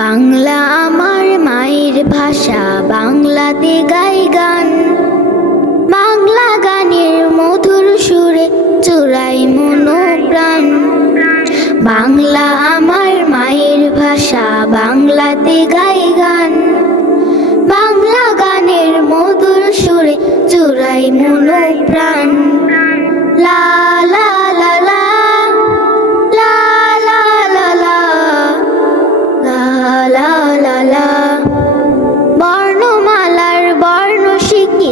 বাংলা আমার মায়ের ভাষা, বাংলাতে গাই গান। বাংলা গানের মধুর সুরে চোরাই মনোপ্রাণ। বাংলা আমার মায়ের ভাষা, বাংলাতে গাই গান। বাংলা গানের মধুর সুরে চোরাই মনোপ্রাণ। লা লা লা লা লা লা লা লা লা লা লা লা। বর্ণমালার বর্ণ শিখি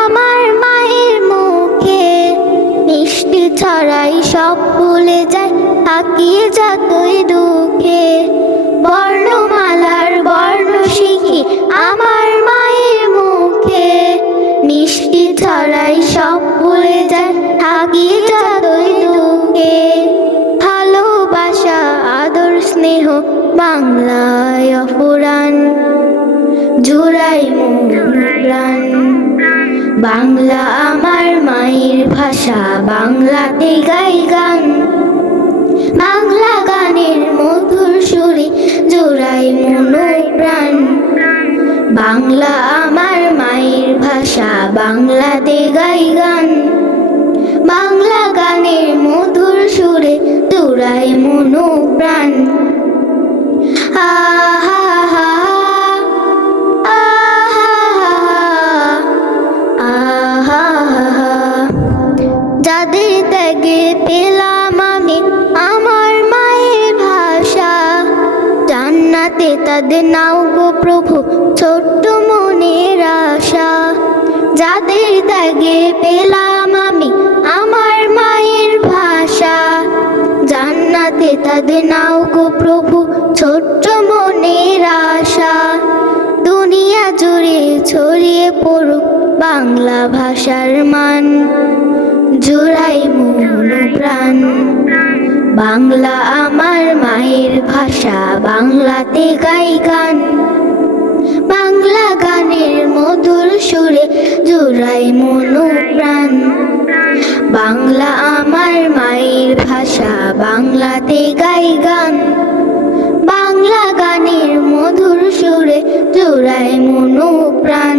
আমার মায়ের মুখে, মিষ্টি ছড়াই সব ভুলে যায় তাকিয়ে যতই দুঃখে। বর্ণমালার বর্ণ শিখি আমার মায়ের মুখে, মিষ্টি ছড়াই সব ভুলে যায় তাকিয়ে যতই দুঃখে। ভালোবাসা আদর স্নেহ বাংলায় অফুরান, জোড়াই মন প্রাণ। বাংলা আমার মায়ের ভাষা, বাংলাতে গাই গান। বাংলা গানের মধুর সুরে জোড়াই মন প্রাণ। বাংলা আমার মায়ের ভাষা, বাংলাতে গাই গান। বাংলা গানের মধুর সুরে জোড়াই মন প্রাণ। আহা হা যাদের ত্যাগে পেলাম আমি আমার মায়ের ভাষা, জান্নাতে তাদের নাও গো প্রভু ছোট্ট মনের আশা। যাদের ত্যাগে পেলাম আমি আমার মায়ের ভাষা, জান্নাতে তাদের নাও গো প্রভু ছোট্ট মনের আশা। দুনিয়া জুড়ে ছড়িয়ে পড়ুক বাংলা ভাষার মান, জোড়াই মন প্রাণ। বাংলা আমার মায়ের ভাষা, বাংলাতে গাই গান। বাংলা গানের মধুর সুরে জোড়াই মন প্রাণ। বাংলা আমার মায়ের ভাষা, বাংলাতে গাই গান। বাংলা গানের মধুর সুরে জোড়াই মন প্রাণ।